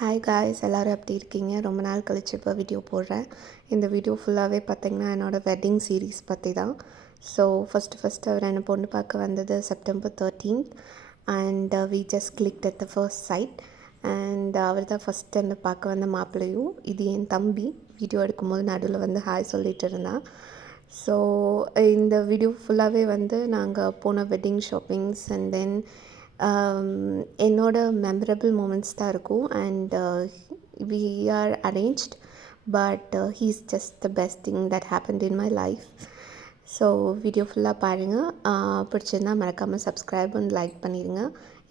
Hi guys, எல்லோரும் எப்படி இருக்கீங்க? ரொம்ப நாள் கழிச்சு இப்போ வீடியோ போடுறேன். இந்த வீடியோ ஃபுல்லாகவே பார்த்திங்கன்னா என்னோடய வெட்டிங் சீரீஸ் பற்றி தான். ஸோ ஃபஸ்ட்டு அவர் என்னை பொண்ணு பார்க்க வந்தது September 13th and we just clicked at the first sight. And அவர் தான் ஃபஸ்ட் என்னை பார்க்க வந்த மாப்பிள்ளையும். இது என் தம்பி. வீடியோ எடுக்கும்போது நடுவில் வந்து ஹாய் சொல்லிட்டு இருந்தான். ஸோ இந்த வீடியோ ஃபுல்லாகவே வந்து நாங்கள் போன வெட்டிங் ஷாப்பிங்ஸ் அண்ட் தென் என்னோட மெமரபிள் மூமெண்ட்ஸ் தான் இருக்கும். And we are arranged but he's just the best thing that happened in my life. So video ஃபுல்லாக பாருங்கள். பிடிச்சிருந்தா மறக்காமல் சப்ஸ்கிரைப் அண்ட் லைக் பண்ணிடுங்க.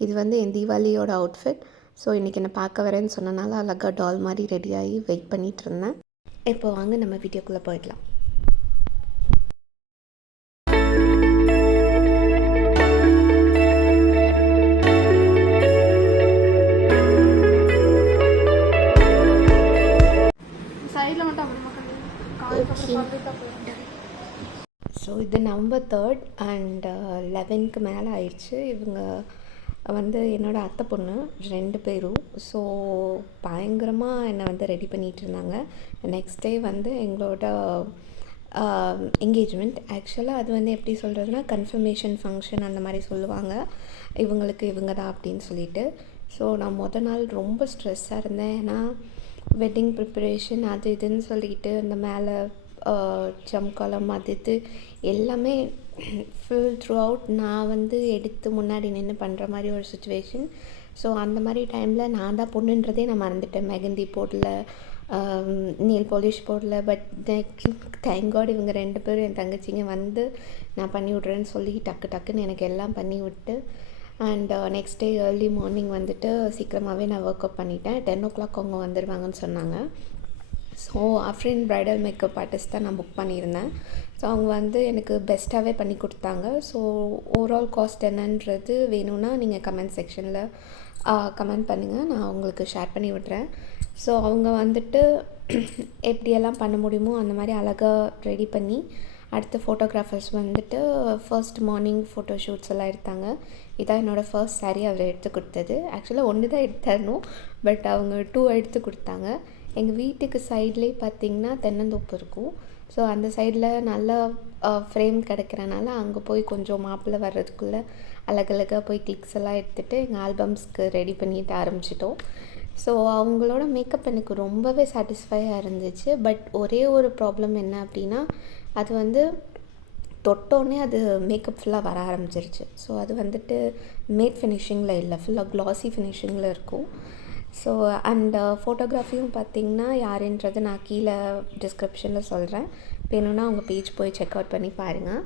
இது வந்து என் தீபாவளியோட அவுட்ஃபிட். ஸோ இன்றைக்கி என்னை பார்க்க வரேன்னு சொன்னனால அழகாக டால் மாதிரி ரெடியாகி வெயிட் பண்ணிகிட்டு இருந்தேன். இப்போ வாங்க நம்ம வீடியோக்குள்ளே போயிடலாம். ஸோ இது November 3rd அண்ட் 11க்கு மேலே ஆயிடுச்சு. இவங்க வந்து என்னோடய அத்தை பொண்ணு 2 பேரும். ஸோ பயங்கரமாக என்னை வந்து ரெடி பண்ணிகிட்டு இருந்தாங்க. நெக்ஸ்ட் டே வந்து எங்களோட என்கேஜ்மெண்ட். ஆக்சுவலாக அது வந்து எப்படி சொல்கிறதுனா கன்ஃபர்மேஷன் ஃபங்க்ஷன் அந்த மாதிரி சொல்லுவாங்க. இவங்களுக்கு இவங்க தான் அப்படின்னு சொல்லிட்டு. ஸோ நான் நாள் ரொம்ப ஸ்ட்ரெஸ்ஸாக இருந்தேன். ஏன்னா வெட்டிங் ப்ரிப்பரேஷன் அது இதுன்னு சொல்லிட்டு அந்த மேலே ஜம்காலம் அது இது எல்லாமே ஃபுல் த்ரூ அவுட் நான் வந்து எடுத்து முன்னாடி நின்று பண்ணுற மாதிரி ஒரு சுச்சுவேஷன். ஸோ அந்த மாதிரி டைமில் நான் தான் பொண்ணுன்றதே நான் மறந்துட்டேன். மெஹந்தி போடல, நெயில் பாலிஷ் போடல. பட் தேங்க் காட் இவங்க 2 பேரும் என் தங்கச்சிங்க வந்து நான் பண்ணி விட்றேன்னு சொல்லி டக்குன்னு எனக்கு எல்லாம் பண்ணி விட்டு and next day early morning வந்துட்டு சீக்கிரமாகவே நான் ஒர்க் அவுட் பண்ணிட்டேன். 10 o'clock அவங்க வந்துடுவாங்கன்னு சொன்னாங்க. So Afrin bridal makeup artist தான் நான் புக் பண்ணியிருந்தேன். ஸோ அவங்க வந்து எனக்கு பெஸ்ட்டாகவே பண்ணி கொடுத்தாங்க. ஸோ ஓவரால் காஸ்ட் என்னன்றது வேணும்னா நீங்கள் கமெண்ட் செக்ஷனில் கமெண்ட் பண்ணுங்கள், நான் உங்களுக்கு ஷேர் பண்ணி விட்றேன். ஸோ அவங்க வந்துட்டு எப்படியெல்லாம் பண்ண முடியுமோ அந்த மாதிரி அழகாக ரெடி பண்ணி அடுத்த ஃபோட்டோகிராஃபர்ஸ் வந்துட்டு ஃபர்ஸ்ட் மார்னிங் ஃபோட்டோ ஷூட்ஸ் எல்லாம் எடுத்தாங்க. இதான் என்னோடய ஃபர்ஸ்ட் சாரீ அவர் எடுத்து கொடுத்தது. ஆக்சுவலாக 1 தான் எடுத்தரணும், பட் அவங்க 2 எடுத்து கொடுத்தாங்க. எங்கள் வீட்டுக்கு சைட்லேயே பார்த்திங்கன்னா தென்னந்தோப்பு இருக்கும். ஸோ அந்த சைடில் நல்லா ஃப்ரேம் கிடைக்கிறனால அங்கே போய் கொஞ்சம் மாப்பிள்ளை வர்றதுக்குள்ளே அழகழகாக போய் கிளிக்ஸ் எல்லாம் எடுத்துகிட்டு எங்கள் ஆல்பம்ஸ்க்கு ரெடி பண்ணிட்டு ஆரம்பிச்சிட்டோம். ஸோ அவங்களோட மேக்கப் எனக்கு ரொம்பவே சாட்டிஸ்ஃபையாக இருந்துச்சு. பட் ஒரே ஒரு ப்ராப்ளம் என்ன அப்படின்னா, அது வந்து தொட்டோடனே அது மேக்கப் ஃபுல்லாக வர ஆரம்பிச்சிருச்சு. ஸோ அது வந்துட்டு மேட் ஃபினிஷிங்கில் இல்லை, ஃபுல்லாக க்ளாஸி ஃபினிஷிங்கில் இருக்கும். ஸோ அண்ட் ஃபோட்டோகிராஃபியும் பார்த்திங்கன்னா யாருன்றது நான் கீழே டிஸ்கிரிப்ஷனில் சொல்கிறேன். வேணும்னா அவங்க பேஜ் போய் செக் அவுட் பண்ணி பாருங்கள்.